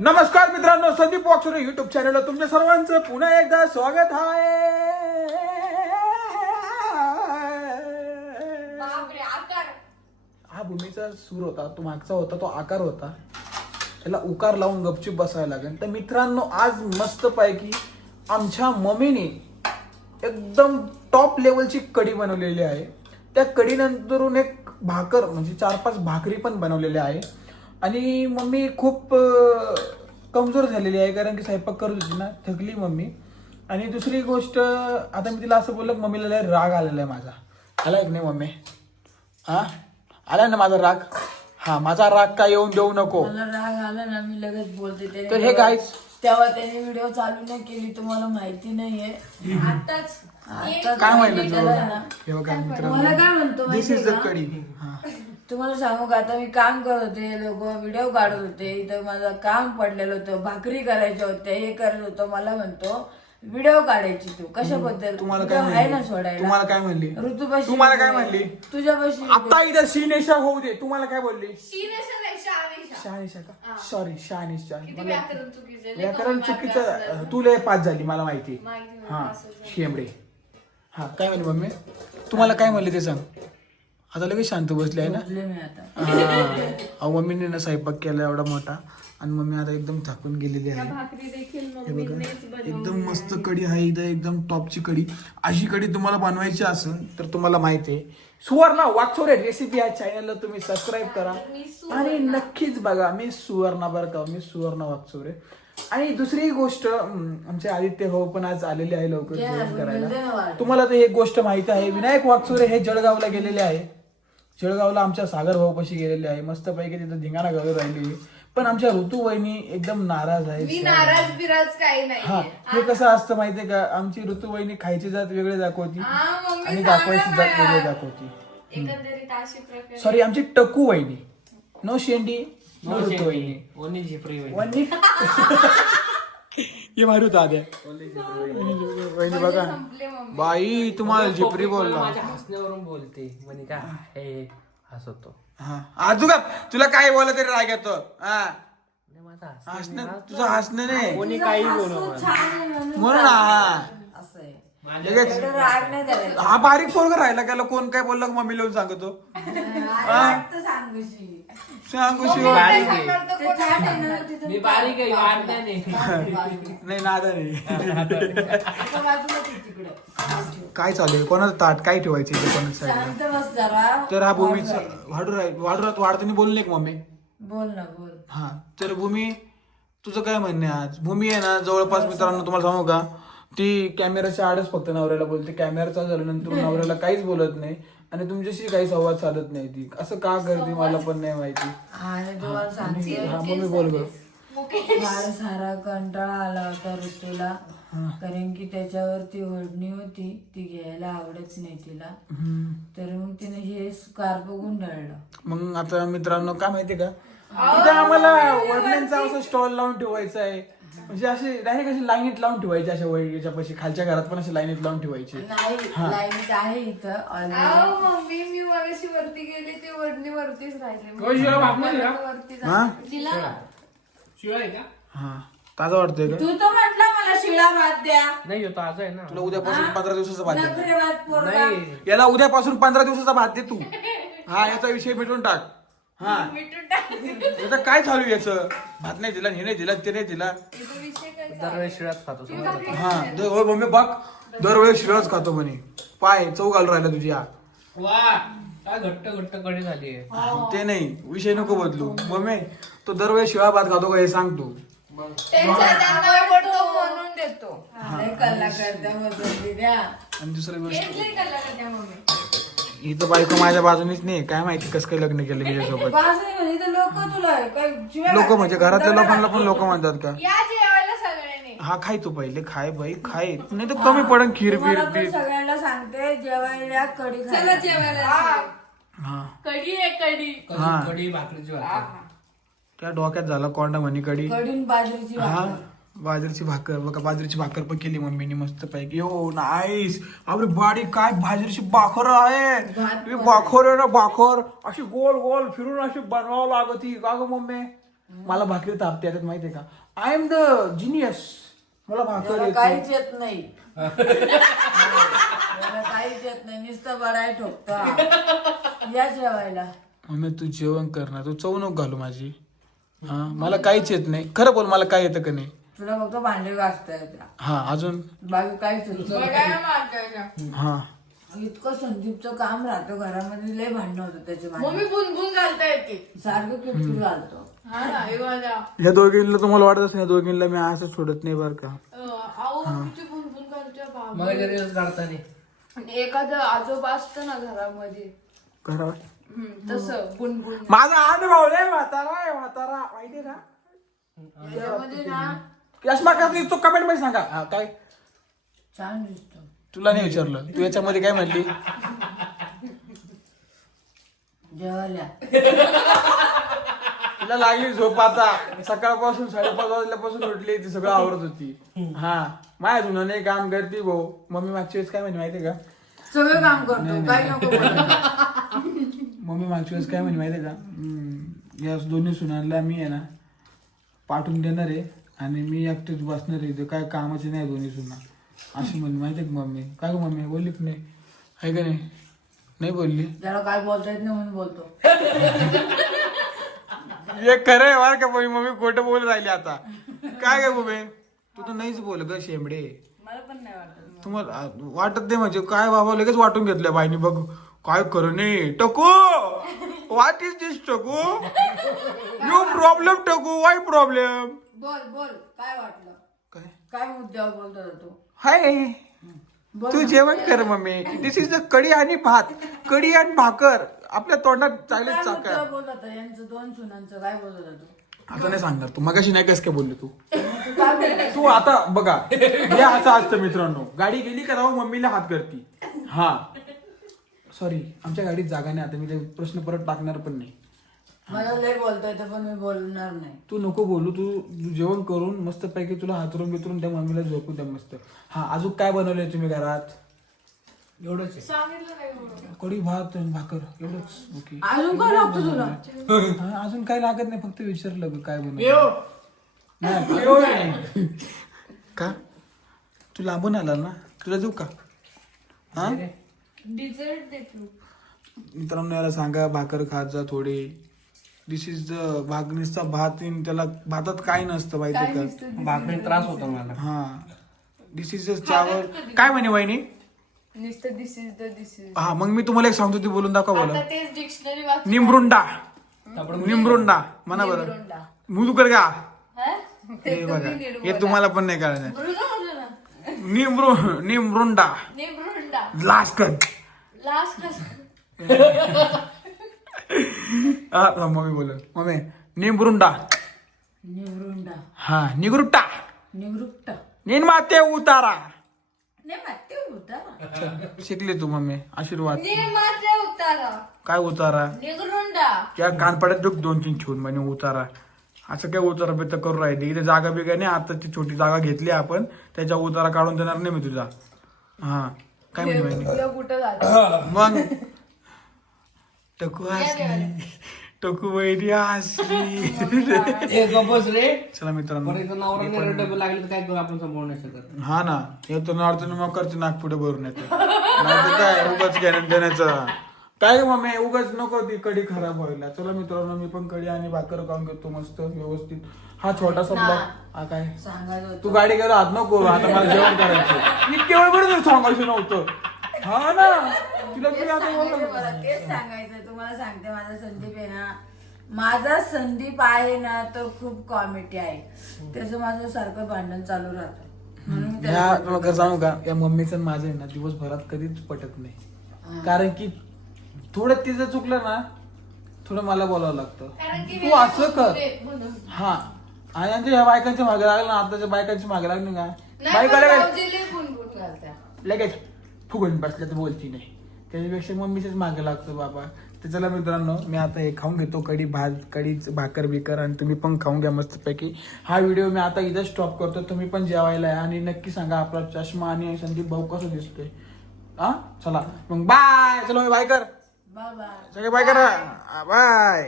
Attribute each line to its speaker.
Speaker 1: नमस्कार मित्रांनो संदीप वाक्सुरे युट्यूब चॅनलला तुमच्या सर्वांचं पुन्हा एकदा स्वागत आहे. हा भूमीचा सूर होता तो मागचा होता तो आकार होता. त्याला उकार लावून गपचूप बसायला लागेल. तर मित्रांनो आज मस्त पैकी आमच्या मम्मीने एकदम टॉप लेवलची कढी बनवलेली आहे. त्या कढीनंतरून एक भाकर म्हणजे चार पाच भाकरी पण बनवलेल्या आहे. आणि मम्मी खूप कमजोर झालेली आहे कारण की स्वयंपाक करत होती ना थकली मम्मी. आणि दुसरी गोष्ट आता मी तिला असं बोललं की मम्मीला लय राग आलेला आहे माझा. आला एक नाही मम्मी? हा? आला ना माझा राग? हा माझा राग काय येऊन देऊ नको.
Speaker 2: मला राग आला ना मी लगेच बोलते.
Speaker 1: तर हे guys-
Speaker 2: तेव्हा त्याने व्हिडिओ चालू नाही केली तुम्हाला माहिती नाहीये.
Speaker 3: आताच
Speaker 2: आता
Speaker 1: काय हे बघा
Speaker 2: तुम्हाला काय म्हणतो
Speaker 1: दिस
Speaker 2: माहितीये
Speaker 1: इज द
Speaker 2: का?
Speaker 1: कडी. हा.
Speaker 2: तुम्हाला सांगू का आता मी काम करत होते लोक व्हिडिओ काढत होते इथं माझं काम पडलेलं होतं भाकरी करायच्या होत्या हे करत होतं मला म्हणतो व्हिडिओ काढायची तू कशाबद्दल
Speaker 1: तुम्हाला काय
Speaker 2: आहे ना
Speaker 1: म्हणली
Speaker 2: सोडायला.
Speaker 1: तुम्हाला काय म्हणली?
Speaker 2: ऋतुपाशी
Speaker 1: तुम्हाला काय म्हणली?
Speaker 2: तुझ्यापाशी
Speaker 1: आता इथं सिनेशा होऊ दे. तुम्हाला काय बोलली?
Speaker 3: शीनेशा नाही शहानिशा
Speaker 1: शहानिशा का? सॉरी शहानिशा
Speaker 3: किती
Speaker 1: मला
Speaker 3: व्याकरण चुकीचे लय
Speaker 1: व्याकरण
Speaker 3: कमी
Speaker 1: चुकीचं
Speaker 3: वाक्य
Speaker 1: अं, तू लय पास झाली मला माहिती
Speaker 3: माहिती नाही,
Speaker 1: हा.
Speaker 3: असं झालं.
Speaker 1: शेंबडे. हा काय म्हणली मम्मी? तुम्हाला काय म्हणले ते सांग. आता लगेच शांत बसले आहे ना?
Speaker 2: बोलले मी आता.
Speaker 1: हा. अहो मम्मीने ना स्वयंपाक केला एवढा मोठा. आणि मम्मी आता एकदम थकून गेलेली आहे.
Speaker 3: भाकरी देखील
Speaker 1: हे बघा
Speaker 3: मम्मीनेच बनवली.
Speaker 1: एकदम मस्त कढी आहे इथं एकदम टॉपची कढी. अशी कढी तुम्हाला बनवायची असेल तर तुम्हाला माहिती आहे. सुवर्णा वाकचोरे रेसिपी या चॅनलला तुम्ही सबस्क्राईब करा. आणि नक्कीच बघा मी सुवर्णा बरं का मी सुवर्णा वाकचोरे आणि दुसरी गोष्ट आमचे आदित्य भाऊ पण आज आलेले आहे लवकर जेवण करायला. तुम्हाला तर एक गोष्ट माहिती आहे विनायक वाकचोरे हे जळगावला गेलेले आहे. जळगावला आमच्या सागर भाऊपाशी गेलेले आहे. मस्तपैकी तिथं धिंगाणा घालून राहिली पण आमच्या ऋतू वहिनी एकदम नाराज आहे
Speaker 3: मी नाराज बिराज काही नाही.
Speaker 1: हा हे कसं असतं माहितीये का? आमची ऋतुवाहिनी खायची जात वेगळी दाखवती
Speaker 3: हा,
Speaker 1: आणि दाखवायची जात. वेगळी दाखवती.
Speaker 3: एकंदरीत अशी प्रकार
Speaker 1: सॉरी आमची टकू वहिनी. नो शेंडी. नो ऋतुवाहिनी
Speaker 4: ओनी झिपरी होईल
Speaker 1: वहिनी ये मारू दाद्या वहिनी बघा
Speaker 3: संपले मम्मी.
Speaker 1: बाई तुम्हाला बोलला.
Speaker 4: माझ्या हसण्यावरून बोलते. म्हणे का हे. हसवतो
Speaker 1: हा. आजू का तुला काय बोललं तरी राग येतो. हा.
Speaker 4: नाही, माझा हसणं
Speaker 1: हसणं तुझं हसणं नाही.
Speaker 4: कोणी काही बोलू
Speaker 2: म्हणून
Speaker 1: हा. लगेच
Speaker 2: एवढं राग नाही धरायचा.
Speaker 1: हा बारीक पोरग राहिला गेला कोण काय बोललं का मम्मी लावून सांगतो.
Speaker 2: वाटतं सांगूशी.
Speaker 1: सांगू
Speaker 3: मम्मी
Speaker 1: शिवाय
Speaker 3: काय सांगणार तर
Speaker 2: ते
Speaker 3: कोण
Speaker 2: छान आहे
Speaker 3: सांगणार?
Speaker 2: ना, तिथं
Speaker 4: मी बारीक आहे वाढ नाही.
Speaker 1: नाही नादा नाही
Speaker 2: एका बाजूला ते तिकडं.
Speaker 1: काय चालू आहे? कोणाचं ताट काय ठेवायचं इथे कोणाचं साईडला
Speaker 2: शांत बस जरा.
Speaker 1: तर हा भूमीचा वाढू राहील. वाढू राहत वाढताना बोलले का मम्मी?
Speaker 2: बोल ना बोल.
Speaker 1: हा. तर भूमी तुझं काय म्हणणं आहे आज? भूमी आहे ना जवळपास मित्रांनो तुम्हाला सांगू का? ती कॅमेराच्या आडच फक्त नवऱ्याला बोलते. कॅमेराचा झाल्यानंतर नवऱ्याला काहीच बोलत नाही आणि तुमच्याशी काही संवाद साधत नाही ती. असं का करते मला पण नाही माहिती.
Speaker 2: आणि
Speaker 1: हा मम्मी बोल
Speaker 2: फार सारा कंटाळा आला होता ऋतूला. कारण की त्याच्यावरती ओढणी होती ती घ्यायला आवडत नाही तिला. तर मग तिने हे स्कार्फ गुंडाळलं
Speaker 1: मग आता मित्रांनो काय माहितीये का? इथं आम्हाला वडिलांचा असं स्टॉल लावून ठेवायचा आहे. म्हणजे असे डायरेक्ट अशी लाईनीत लावून ठेवायची अशा वडिलांच्या पाशी खालच्या घरात पण अशी लाईनीत लावून ठेवायची.
Speaker 2: नाही लाईनीत आहे इथं
Speaker 3: मम्मी मी मगाशी वरती गेली ते वडणी वरतीच राहिले.
Speaker 4: कोण शिवाय बाप नाही
Speaker 3: मला
Speaker 4: का?
Speaker 3: वरती
Speaker 1: हा?
Speaker 3: जा-
Speaker 4: शिवाय. आहे का?
Speaker 1: हा. ताजा वाटतोय का?
Speaker 2: तू तर म्हटला मला शिळा भात द्या.
Speaker 4: नाही होतो आज आहे ना.
Speaker 1: तुला उद्यापासून पंधरा दिवसाचा भात दे
Speaker 2: नखरे भात पोरगा.
Speaker 4: नाही.
Speaker 1: याला उद्यापासून पंधरा दिवसाचा भात दे तू. हा याचा विषय मिटून टाक. हा.
Speaker 3: मिटून टाक.
Speaker 1: आता काय चालू आहे याचं? भात नाही दिला हे नाही दिला ते नाही दिला.
Speaker 3: इथं विषय काय
Speaker 4: दरवेळेस शिळाच खातो
Speaker 1: हा. दर- होय मम्मी बघ. दरवेळेस शिळच खातो म्हणे. पाय चव घालून राहिला तुझी हा
Speaker 4: वा काय घट्ट घट्टकडे झाली आहे.
Speaker 1: ते नाही. विषय नको बदलू. मम्मी तो दरवेळेस शिळा भात खातो का हे सांग तू.
Speaker 3: त्यांच्या त्यांना आवडतो म्हणून देतो.
Speaker 2: लय कल्ला करता बदलली द्या
Speaker 1: आणि दुसरी गोष्ट
Speaker 3: घेतली मम्मी.
Speaker 1: ही तर बायको माझ्या बाजूनीच नाही. काय माहिती कसं काय लग्न केलं
Speaker 2: म्हणजे इथं लोक तुला काय शिव्या
Speaker 1: लोक म्हणजे घरातल्या लोकांना पण लोक म्हणतात का?
Speaker 3: या जेवायला सगळ्यांनी.
Speaker 1: हा खाय तू पहिले खाय बाई खाय. नाही तर कमी पडन खीर बीर
Speaker 2: तुम्हाला पण
Speaker 1: बीर.
Speaker 2: सगळ्यांना सांगते जेवायला कढी
Speaker 3: चला
Speaker 2: खायला.
Speaker 3: जेवायला.
Speaker 1: हा.
Speaker 3: कढी आहे कढी.
Speaker 1: हा.
Speaker 4: कढी भाकरीची
Speaker 1: त्या डोक्यात झाला कोंडा म्हणी कडी
Speaker 2: कढीन बाजरीची
Speaker 1: हा.
Speaker 2: भाकर.
Speaker 1: बाजरीची भाकर बघा बाजरीची भाकर पण केली मम्मीने मस्त पैकी हो नाईस अरे बाडी काय? बाजरीची भाकर आहे. भाकर आहे. ना भाकर. अशी गोल गोल फिरून अशी बनवावं लागती. का ग मम्मी? मला भाकरी तापते येतात माहितीये का? आय एम द जिनियस मला भाकर
Speaker 2: काहीच येत नाही. काहीच येत नाही. नुसतं ठोकता. या जेवायला.
Speaker 1: मम्मी तू जेवण कर ना तू चव नको घालू माझी. हा? मला काहीच येत नाही. खरं बोल मला काय येतं का नाही?
Speaker 2: तुला फक्त भांडे घासता येत्या
Speaker 1: हा अजून?
Speaker 2: बाकी काहीच.
Speaker 3: बघायला मागायला
Speaker 1: हा.
Speaker 2: इतकं संदीपचं काम राहतं घरामध्ये लय भांडणं होतं त्याचे भांडण.
Speaker 3: मम्मी बुनबुन घालता येते.
Speaker 2: सारखं किरकिर घालतो.
Speaker 3: हा ना हे
Speaker 1: या दोघींना तुम्हाला वाटत असेल या दोघींना मी असं सोडत नाही बरं का?
Speaker 3: आऊ किती बुनबुन घालच्या बाबा.
Speaker 4: मग रील्स काढताना
Speaker 3: आणि एखादं आजोबा असतं ना घरामध्ये. हम्म, तसं बुनबुन.
Speaker 1: माझा अनुभव लय म्हातारा आहे म्हातारा. माहितीये का?
Speaker 2: त्याच्यामध्ये ना
Speaker 1: यशमा का तो कमेंटमध्ये सांगा. हा, काय?
Speaker 2: छान दिसतो.
Speaker 1: तुला नाही विचारलं. तू याच्यामध्ये काय म्हणली?
Speaker 2: जेवायला.
Speaker 1: तिला लागली झोप आता. सकाळपासून साडेपाच वाजल्यापासून उठली ती सगळं आवरत होती. हा. माझ्या जुनं काम करते भाऊ. मम्मी मागच्या वेळेस काय म्हणे माहितीये का?
Speaker 2: सगळं काम करतो काही नको बोलायला.
Speaker 1: मम्मी मागच्या वेळेस काय म्हणे माहितीये का? हम्म, या दोन्ही सुनांना मी आहे ना पाठवून देणार आहे. आणि मी एकटेच बसणार आहे इथे. काय कामाचे नाही दोन्ही सुना. अशी म्हणे माहितीये का मम्मी? काय गं मम्मी? बोलली की नाही. आहे का नाही? नाही बोलली.
Speaker 2: त्याला काय बोलता येत नाही म्हणून बोलतो.
Speaker 1: हे खरं आहे बरं का पण मम्मी खोटं बोलत राहिली आता. काय काय मम्मी तू तर नाहीच बोल ग शेंबडे.
Speaker 2: मला पण नाही वाटत.
Speaker 1: तुम्हाला आ, वाटत नाही म्हणजे काय बाबा लगेच वाटून घेतलं बाईनी. बघ काय खरं नाही. Taku! What is this Taku? You problem Taku. Why problem
Speaker 2: बोल बोल काय वाटलं?
Speaker 1: काय?
Speaker 2: काय मुद्द्यावर बोलतो तू?
Speaker 1: हाय. तू जेवण कर mummy. This is the kadhi आणि भात. कढी आणि भाकर. आपल्या तोंडात चालेल
Speaker 2: मुद्द्यावर बोलत होता? यांचं दोन सुनांचं काय बोलत होता तू?
Speaker 1: आता नाही सांगणार. तू मगाशी नाही कस काय बोलली तू?
Speaker 2: तू काय बोलला
Speaker 1: तू आता बघा. हे असं असतं मित्रांनो. गाडी गेली का तेव्हा मम्मीला हात करती. हा. सॉरी आमच्या गाडीत जागा नाही. आता मी ते प्रश्न परत टाकणार पण नाही.
Speaker 2: मला लय बोलता येतं पण मी बोलणार नाही.
Speaker 1: तू नको बोलू तू तू जेवण करून मस्त पैकी तुला हातरून बितरून त्या मम्मीला झोपू द्या मस्त. हा अजून काय बनवलंय तुम्ही घरात?
Speaker 4: एवढंच आहे.
Speaker 3: सांगितलं नाही.
Speaker 1: कढी भात आणि भाकर एवढंच. ओके.
Speaker 2: अजून काय लागतं तुला?
Speaker 1: हा, अजून काय लागत नाही फक्त विचारलं ग काय बनवलं नाही. का? तू लांबून आला ना? तुला देऊ का? हा?
Speaker 3: डिझर्ट दे तू
Speaker 1: मित्रांनो याला सांगा भाकर खात जा थोडी. दिस इज द भागणीचा भात इन त्याला भातात काय नसतं माहिती का?
Speaker 4: भाकरी त्रास होतो मला.
Speaker 1: हा. दिस इज द चावल. काय म्हणे वहिनी?
Speaker 3: नुसतं this is the this is
Speaker 1: हा मग मी तुम्हाला एक सांगतो ती बोलून दाखवा
Speaker 3: आता
Speaker 1: बोला
Speaker 3: तेच डिक्शनरी वाच
Speaker 1: निमरुंडा. निमरुंडा. म्हणा बरं.
Speaker 3: निमरुंडा.
Speaker 1: मुदुकर का?
Speaker 3: हा? ते
Speaker 1: हे बघा
Speaker 3: तुम्ही
Speaker 1: हे
Speaker 3: बोला.
Speaker 1: तुम्हाला पण नाही कळणार.
Speaker 3: बरोबर म्हटलं ना.
Speaker 1: निमरु निमरुंडा.
Speaker 3: निमरुंडा.
Speaker 1: लास्ट
Speaker 3: लास्ट कसं
Speaker 1: हा हा, मम्मी बोल मम्मी निमरुंडा
Speaker 2: निवृंडा
Speaker 1: हा निगरुट्टा
Speaker 2: निवृत्त
Speaker 1: निर्माते उतारा
Speaker 2: माहिती होता
Speaker 1: शिकली तू मम्मी आशीर्वाद
Speaker 3: उतारा
Speaker 1: काय उतारा
Speaker 3: निगरुंडा
Speaker 1: या कानपाड्यात दुख दोन तीन ठेवून म्हणे उतारा असं काय उतारा बिता करू राहिली? इथे जागा बिगा नाही आता ती छोटी जागा घेतली आपण त्याच्या उतारा काढून देणार नाही मी तुझा. हा काय म्हणे बहिणी?
Speaker 3: तुला कुठं जात?
Speaker 1: मग टकू हसली. टकू वैरी हसली.
Speaker 4: ए रे.
Speaker 1: चला मित्रांनो
Speaker 4: परत इथं नवरा नाही डबे लागले तर काय करू? आपण समोर नाही शकत.
Speaker 1: हा ना. येतो ना अडचण मग करते नाक पुढे भरून येतो. नाही काय उगाच घेण्यात देण्याचं. काय मम्मी उगाच नको ती कढी खराब व्हायला. चला मित्रांनो मी पण कढी आणि भाकर खाऊन घेतो मस्त व्यवस्थित. हा छोटासा ब्लॉग हा काय?
Speaker 2: सांगायचं
Speaker 1: तू गाडी गेला हात नको. आता मला जेवण करायचं इतके वेळ बरं सांगायचं नव्हतं. हा ना. तिला मी आता
Speaker 2: तेच सांगायचं तुम्हाला सांगते माझा संदीप आहे ना माझा संदीप आहे ना तो खूप कॉमेडी आहे. त्याचं माझं सारखं भांडण चालू राहतं. म्हणून त्याला-
Speaker 1: या तुला खरं सांगू का? या मम्मीचं आणि माझं आहे ना दिवसभरात कधीच पटत नाही. कारण की थोडं तिचं चुकलं ना थोडं मला बोलावं लागतं.
Speaker 3: कारण की
Speaker 1: तू असं कर.
Speaker 3: म्हणून.
Speaker 1: हा. आणि ह्या बायकांच्या मागे लागलं ना आताच्या बायकांच्या मागे लागले का
Speaker 3: नाही
Speaker 1: बायका
Speaker 3: पण भाऊजी घालतात.
Speaker 1: लगेच फुगून बसल्या तर बोलती नाही. त्याच्यापेक्षा मम्मीच्याच मागे लागतो बाबा. तर चला मित्रांनो मी आता हे खाऊन घेतो कढी भात कढीच भाकर बिकर आणि तुम्ही पण खाऊन घ्या मस्तपैकी. हा व्हिडिओ मी आता इथं स्टॉप करतो तुम्ही पण जेवायला या आणि नक्की सांगा आपला चष्मा आणि संदीप भाऊ कसं दिसतोय. हा? चला. मग बाय चलो बाय कर. सगळे बाय करा. बाय